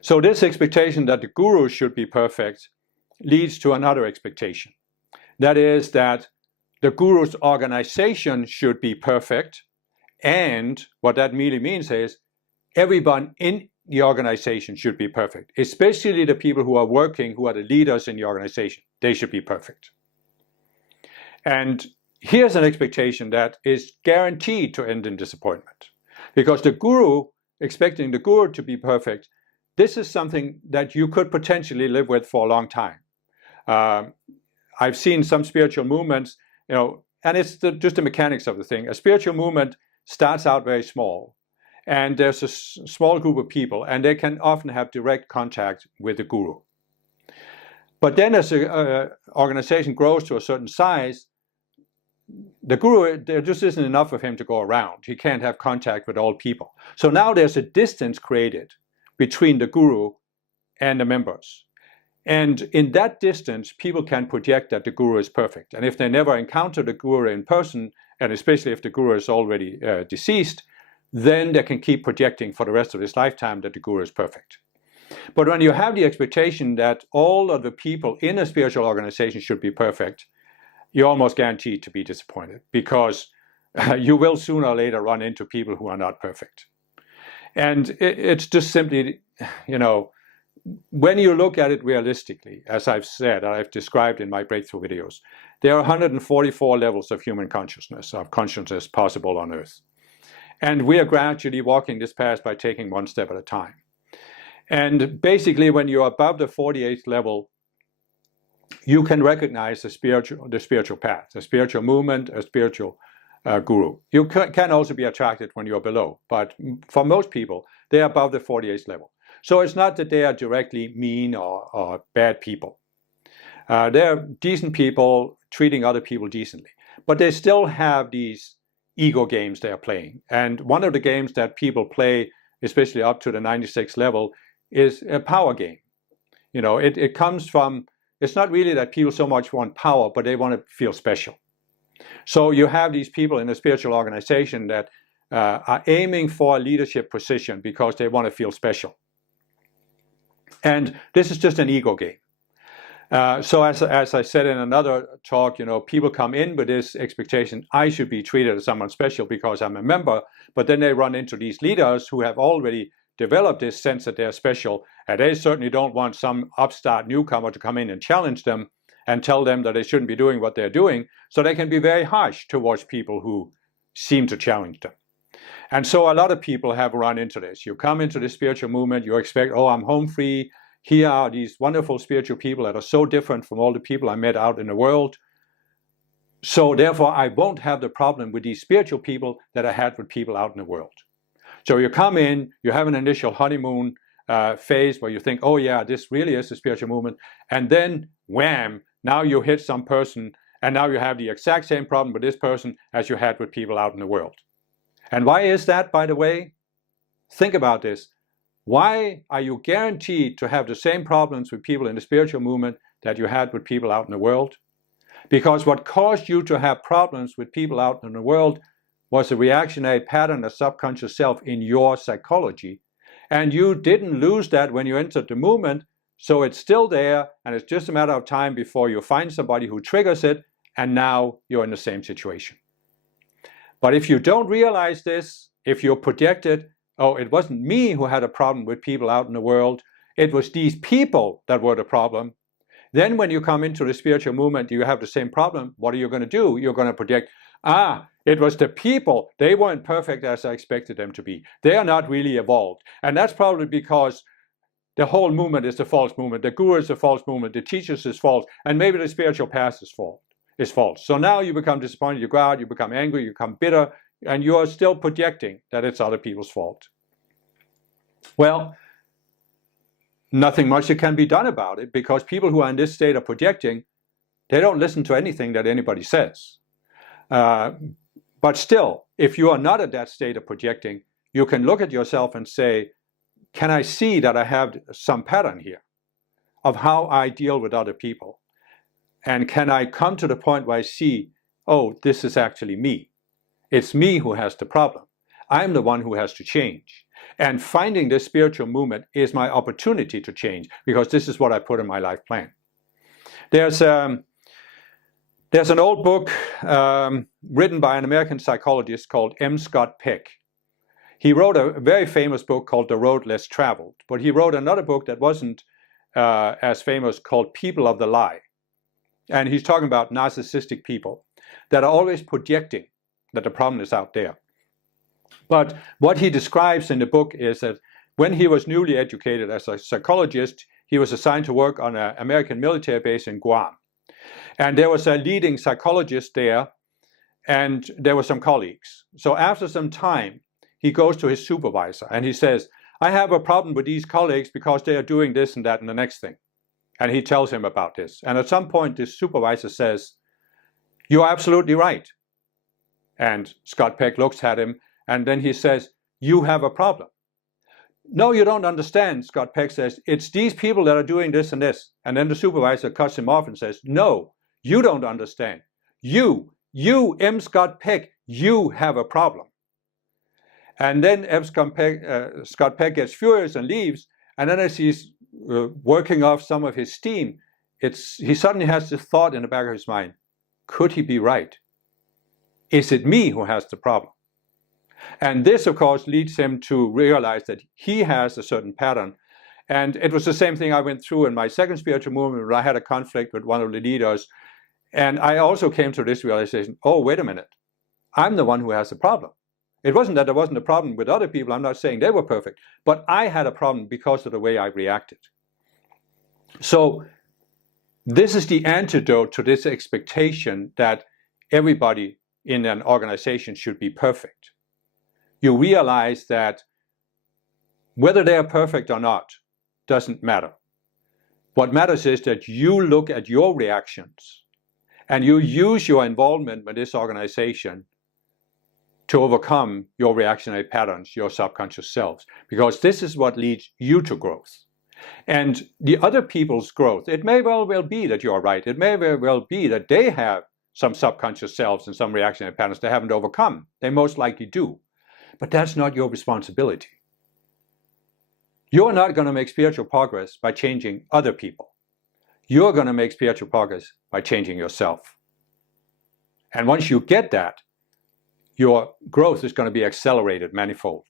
So this expectation that the guru should be perfect leads to another expectation. That is that the guru's organization should be perfect, and what that really means is everyone in the organization should be perfect, especially the people who are working, who are the leaders in the organization. They should be perfect. And here's an expectation that is guaranteed to end in disappointment, because the guru, expecting the guru to be perfect, this is something that you could potentially live with for a long time. I've seen some spiritual movements, and it's just the mechanics of the thing. A spiritual movement starts out very small, and there's a small group of people, and they can often have direct contact with the guru. But then as an organization grows to a certain size, the guru, there just isn't enough of him to go around. He can't have contact with all people. So now there's a distance created between the guru and the members. And in that distance, people can project that the guru is perfect. And if they never encounter the guru in person, and especially if the guru is already deceased, then they can keep projecting for the rest of his lifetime that the guru is perfect. But when you have the expectation that all of the people in a spiritual organization should be perfect, you're almost guaranteed to be disappointed, because you will sooner or later run into people who are not perfect. And it's just simply, when you look at it realistically, as I've said, I've described in my breakthrough videos, there are 144 levels of human consciousness, possible on Earth. And we are gradually walking this path by taking one step at a time. And basically, when you're above the 48th level, you can recognize the spiritual path, a spiritual movement, a spiritual guru. You can also be attracted when you're below, but for most people, they're above the 48th level. So it's not that they are directly mean or bad people. They're decent people treating other people decently, but they still have these ego games they are playing. And one of the games that people play, especially up to the 96th level, is a power game. It comes from, it's not really that people so much want power, but they want to feel special. So you have these people in a spiritual organization that are aiming for a leadership position because they want to feel special. And this is just an ego game. So as I said in another talk, people come in with this expectation, I should be treated as someone special because I'm a member, but then they run into these leaders who have already developed this sense that they're special, and they certainly don't want some upstart newcomer to come in and challenge them and tell them that they shouldn't be doing what they're doing, so they can be very harsh towards people who seem to challenge them. And so a lot of people have run into this. You come into the spiritual movement, you expect, oh, I'm home free. Here are these wonderful spiritual people that are so different from all the people I met out in the world. So therefore, I won't have the problem with these spiritual people that I had with people out in the world. So you come in, you have an initial honeymoon phase where you think, oh yeah, this really is a spiritual movement. And then, wham, now you hit some person, and now you have the exact same problem with this person as you had with people out in the world. And why is that, by the way? Think about this. Why are you guaranteed to have the same problems with people in the spiritual movement that you had with people out in the world? Because what caused you to have problems with people out in the world was a reactionary pattern of subconscious self in your psychology. And you didn't lose that when you entered the movement, so it's still there, and it's just a matter of time before you find somebody who triggers it, and now you're in the same situation. But if you don't realize this, if you're projected, oh, it wasn't me who had a problem with people out in the world, it was these people that were the problem, then when you come into the spiritual movement, you have the same problem. What are you going to do? You're going to project, it was the people. They weren't perfect as I expected them to be. They are not really evolved. And that's probably because the whole movement is the false movement. The guru is the false movement. The teachers is false. And maybe the spiritual path is false. So now you become disappointed. You go out, you become angry, you become bitter, and you are still projecting that it's other people's fault. Well, nothing much that can be done about it, because people who are in this state of projecting, they don't listen to anything that anybody says. But still, if you are not at that state of projecting, you can look at yourself and say, can I see that I have some pattern here of how I deal with other people? And can I come to the point where I see, oh, this is actually me. It's me who has the problem. I'm the one who has to change. And finding this spiritual movement is my opportunity to change, because this is what I put in my life plan. There's an old book written by an American psychologist called M. Scott Peck. He wrote a very famous book called The Road Less Traveled, but he wrote another book that wasn't as famous called People of the Lie. And he's talking about narcissistic people that are always projecting that the problem is out there. But what he describes in the book is that when he was newly educated as a psychologist, he was assigned to work on an American military base in Guam. And there was a leading psychologist there, and there were some colleagues. So after some time, he goes to his supervisor and he says, I have a problem with these colleagues because they are doing this and that and the next thing. And he tells him about this. And at some point, this supervisor says, you're absolutely right. And Scott Peck looks at him, and then he says, you have a problem. No, you don't understand, Scott Peck says. It's these people that are doing this and this. And then the supervisor cuts him off and says, no, you don't understand. You, M. Scott Peck, you have a problem. And then Scott Peck gets furious and leaves. And then as he's working off some of his steam, he suddenly has this thought in the back of his mind. Could he be right? Is it me who has the problem? And this, of course, leads him to realize that he has a certain pattern. And it was the same thing I went through in my second spiritual movement, where I had a conflict with one of the leaders. And I also came to this realization, oh, wait a minute. I'm the one who has the problem. It wasn't that there wasn't a problem with other people. I'm not saying they were perfect. But I had a problem because of the way I reacted. So this is the antidote to this expectation that everybody in an organization should be perfect. You realize that whether they are perfect or not doesn't matter. What matters is that you look at your reactions and you use your involvement with this organization to overcome your reactionary patterns, your subconscious selves, because this is what leads you to growth. And the other people's growth, it may well be that you're right. It may very well be that they have some subconscious selves and some reactionary patterns they haven't overcome. They most likely do. But that's not your responsibility. You're not going to make spiritual progress by changing other people. You're going to make spiritual progress by changing yourself. And once you get that, your growth is going to be accelerated manifold.